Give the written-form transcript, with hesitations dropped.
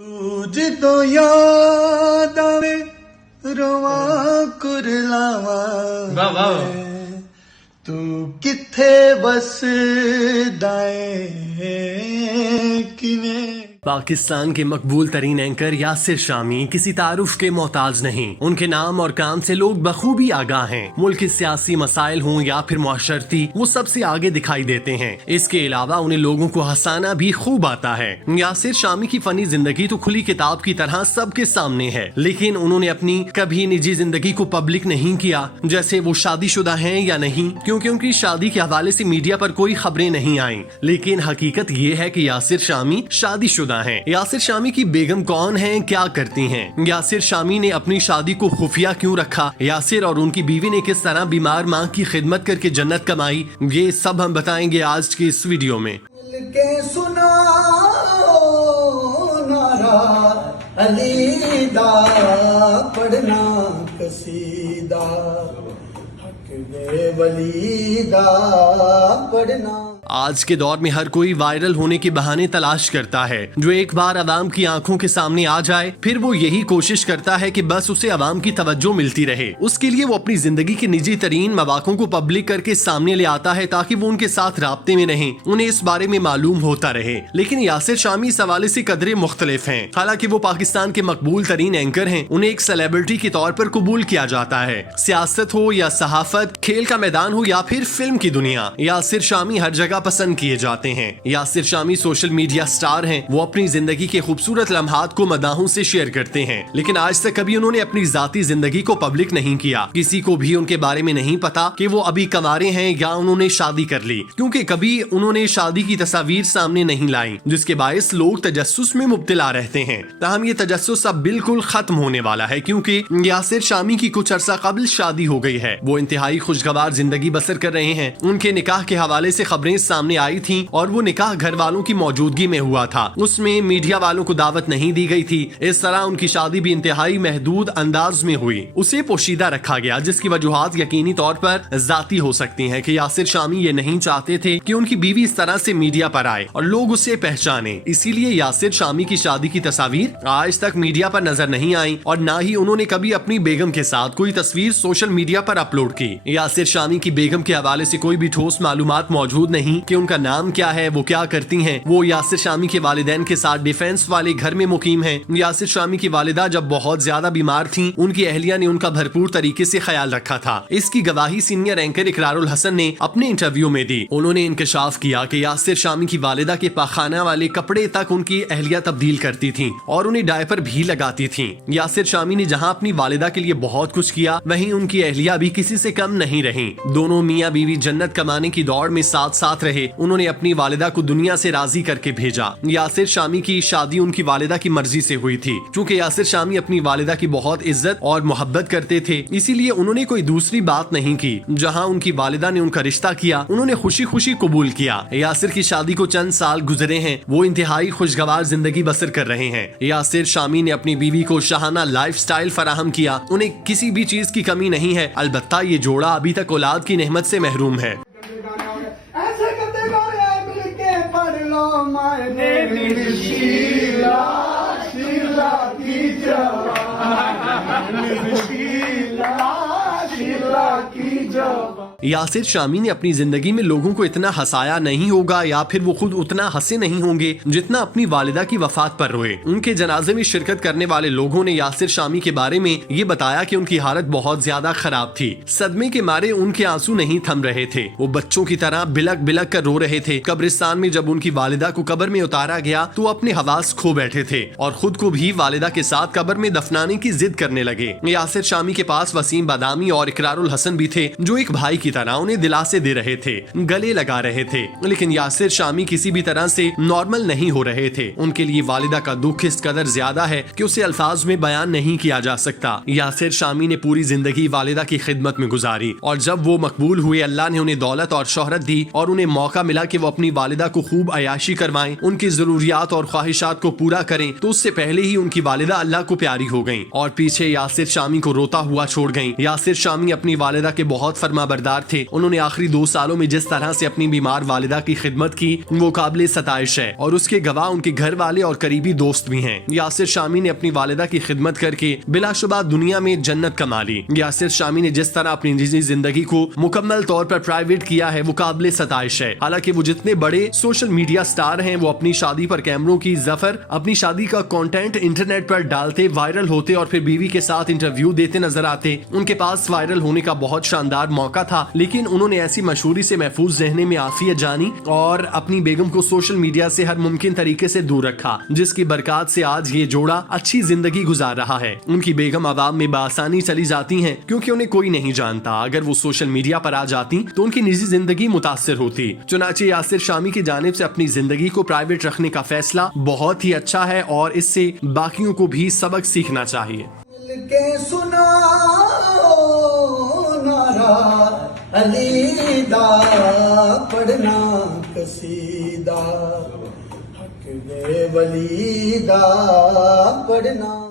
तुझ तो याद आवे रोवा कुरलावा वाह वाह तू किथे बसदा ऐ किने। पाकिस्तान के मकबूल तरीन एंकर यासिर शामी किसी तारुफ के मोहताज नहीं। उनके नाम और काम से लोग बखूबी आगाह हैं। मुल्क के सियासी मसाइल हों या फिर मुआशरती, वो सबसे आगे दिखाई देते हैं। इसके अलावा उन्हें लोगों को हंसाना भी खूब आता है। यासिर शामी की फनी जिंदगी तो खुली किताब की तरह सबके सामने है, लेकिन उन्होंने अपनी कभी निजी जिंदगी को पब्लिक नहीं किया, जैसे वो शादीशुदा हैं या नहीं, क्योंकि उनकी शादी के हवाले से मीडिया पर कोई खबरें नहीं आई। लेकिन हकीकत ये है कि यासिर शामी शादीशुदा हैं। यासिर शामी की बेगम कौन हैं, क्या करती हैं? यासिर शामी ने अपनी शादी को खुफिया क्यों रखा? यासिर और उनकी बीवी ने किस तरह बीमार माँ की खिदमत करके जन्नत कमाई? ये सब हम बताएंगे आज की इस वीडियो में। के सुना नारा अली दा पढ़ना कसीदा हक दे वली दा पढ़ना। आज के दौर में हर कोई वायरल होने के बहाने तलाश करता है, जो एक बार अवाम की आंखों के सामने आ जाए, फिर वो यही कोशिश करता है कि बस उसे अवाम की तवज्जो मिलती रहे। उसके लिए वो अपनी जिंदगी के निजी तरीन मवाकों को पब्लिक करके सामने ले आता है, ताकि वो उनके साथ राब्ते में रहें, उन्हें इस बारे में मालूम होता रहे। लेकिन यासिर शामी इस हवाले से कदरे मुख्तलिफ हैं। हालांकि वो पाकिस्तान के मकबूल तरीन एंकर हैं, उन्हें एक सेलिब्रिटी के तौर पर कबूल किया जाता है। सियासत हो या सहाफत, खेल का मैदान हो या फिर फिल्म की दुनिया, यासिर शामी हर जगह पसंद किए जाते हैं। Yasir Shami social media star हैं। वो अपनी जिंदगी के खूबसूरत लम्हात को मदाहों से शेयर करते हैं, लेकिन आज तक कभी उन्होंने अपनी जाती जिंदगी को पब्लिक नहीं किया। किसी को भी उनके बारे में नहीं पता कि वो अभी कंवारे हैं या उन्होंने शादी कर ली, क्योंकि कभी उन्होंने शादी की तस्वीर सामने नहीं लाई, जिसके बायस लोग तजस्सुस में मुब्तला रहते हैं। ताहम ये तजस्सुस अब बिल्कुल खत्म होने वाला है, क्योंकि यासिर शामी की कुछ अरसा कबल शादी हो गई है। वो इंतहाई खुशगवार जिंदगी बसर कर रहे हैं। उनके निकाह के हवाले से खबरें सामने आई थी और वो निकाह घर वालों की मौजूदगी में हुआ था। उसमें मीडिया वालों को दावत नहीं दी गई थी। इस तरह उनकी शादी भी इंतहाई महदूद अंदाज में हुई। उसे पोशीदा रखा गया, जिसकी वजूहात यकीनी तौर पर जाती हो सकती हैं कि यासिर शामी ये नहीं चाहते थे कि उनकी बीवी इस तरह से मीडिया पर आए और लोग उसे पहचाने। इसीलिए यासिर शामी की शादी की तस्वीर आज तक मीडिया पर नजर नहीं आई और न ही उन्होंने कभी अपनी बेगम के साथ कोई तस्वीर सोशल मीडिया पर अपलोड की। यासिर शामी की बेगम के हवाले से कोई भी ठोस मालूमात मौजूद नहीं कि उनका नाम क्या है, वो क्या करती हैं। वो यासिर शामी के वालिदैन के साथ डिफेंस वाले घर में मुकीम हैं। यासिर शामी की वालिदा जब बहुत ज्यादा बीमार थीं, उनकी अहलिया ने उनका भरपूर तरीके से ख्याल रखा था। इसकी गवाही सीनियर एंकर इकरारुल हसन ने अपने इंटरव्यू में दी। उन्होंने इंकशाफ किया कि यासिर शामी की वालिदा के पाखाना वाले कपड़े तक उनकी अहलिया तब्दील करती थी और उन्हें डायपर भी लगाती थी। यासिर शामी ने जहाँ अपनी वालिदा के लिए बहुत कुछ किया, वहीं उनकी अहलिया भी किसी से कम नहीं रही। दोनों मियाँ बीवी जन्नत कमाने की दौड़ में साथ साथ रहे। उन्होंने अपनी वालिदा को दुनिया से राजी करके भेजा। यासिर शामी की शादी उनकी वालिदा की मर्जी से हुई थी। चूँकि यासिर शामी अपनी वालिदा की बहुत इज्जत और मोहब्बत करते थे, इसीलिए उन्होंने कोई दूसरी बात नहीं की। जहाँ उनकी वालिदा ने उनका रिश्ता किया, उन्होंने खुशी खुशी कबूल किया। यासिर की शादी को चंद साल गुजरे हैं, वो इंतहाई खुशगवार जिंदगी बसर कर रहे हैं। यासिर शामी ने अपनी बीवी को शाहाना लाइफस्टाइल फराहम किया। उन्हें किसी भी चीज की कमी नहीं है। अलबत्ता ये जोड़ा अभी तक औलाद की नेमत से महरूम है। यासिर शामी ने अपनी जिंदगी में लोगों को इतना हंसाया नहीं होगा, या फिर वो खुद उतना हंसे नहीं होंगे जितना अपनी वालिदा की वफात पर रोए। उनके जनाजे में शिरकत करने वाले लोगों ने यासिर शामी के बारे में ये बताया कि उनकी हालत बहुत ज्यादा खराब थी। सदमे के मारे उनके आंसू नहीं थम रहे थे। वो बच्चों की तरह बिलक बिलक कर रो रहे थे। कब्रिस्तान में जब उनकी वालिदा को कब्र में उतारा गया तो अपने हवास खो बैठे थे और खुद को भी वालिदा के साथ कब्र में दफनाने की जिद करने लगे। यासिर शामी के पास वसीम बादामी और इकरारुल हसन भी थे, जो एक भाई की तरह उन्हें दिलासे दे रहे थे, गले लगा रहे थे। लेकिन यासिर शामी किसी भी तरह से नॉर्मल नहीं हो रहे थे। उनके लिए वालिदा का दुख इस कदर ज्यादा है कि उसे अल्फाज में बयान नहीं किया जा सकता। यासिर शामी ने पूरी जिंदगी वालिदा की खिदमत में गुजारी और जब वो मकबूल हुए, अल्लाह ने उन्हें दौलत और शोहरत दी और उन्हें मौका मिला कि वो अपनी वालिदा को खूब अयाशी करवाएं, उनकी जरूरियात और ख्वाहिशात को पूरा करें। तो उससे पहले ही उनकी वालिदा अल्लाह को प्यारी हो गयी और पीछे यासिर शामी को रोता हुआ छोड़ गयी। यासिर शामी अपनी वालिदा के बहुत फरमाबरदार रिश्तेदार थे। उन्होंने आखिरी 2 सालों में जिस तरह से अपनी बीमार वालिदा की खिदमत की वो काबिले सताइश है और उसके गवाह उनके घर वाले और करीबी दोस्त भी हैं। यासिर शामी ने अपनी वालिदा की खिदमत करके बिलाशुबा दुनिया में जन्नत कमा ली। यासिर शामी ने जिस तरह अपनी निजी जिंदगी को मुकम्मल तौर पर प्राइवेट किया है वो काबिले सताइश है। हालांकि वो जितने बड़े सोशल मीडिया स्टार हैं वो अपनी शादी पर कैमरों की जफर अपनी शादी का कंटेंट इंटरनेट पर डालते, वायरल होते और फिर बीवी के साथ इंटरव्यू देते नजर आते। उनके पास वायरल होने का बहुत शानदार मौका था, लेकिन उन्होंने ऐसी मशहूरी से महफूज रहने में आफियत जानी और अपनी बेगम को सोशल मीडिया से हर मुमकिन तरीके से दूर रखा, जिसकी बरकत से आज ये जोड़ा अच्छी जिंदगी गुजार रहा है। उनकी बेगम आवाम में बासानी चली जाती हैं क्योंकि उन्हें कोई नहीं जानता। अगर वो सोशल मीडिया पर आ जाती तो उनकी निजी जिंदगी मुतासिर होती। चुनाचे यासिर शामी की जानिब से अपनी जिंदगी को प्राइवेट रखने का फैसला बहुत ही अच्छा है और इससे बाकियों को भी सबक सीखना चाहिए। के सुनाओ नारा अली दा पढ़ना कसीदा हक दे वली दा पढ़ना।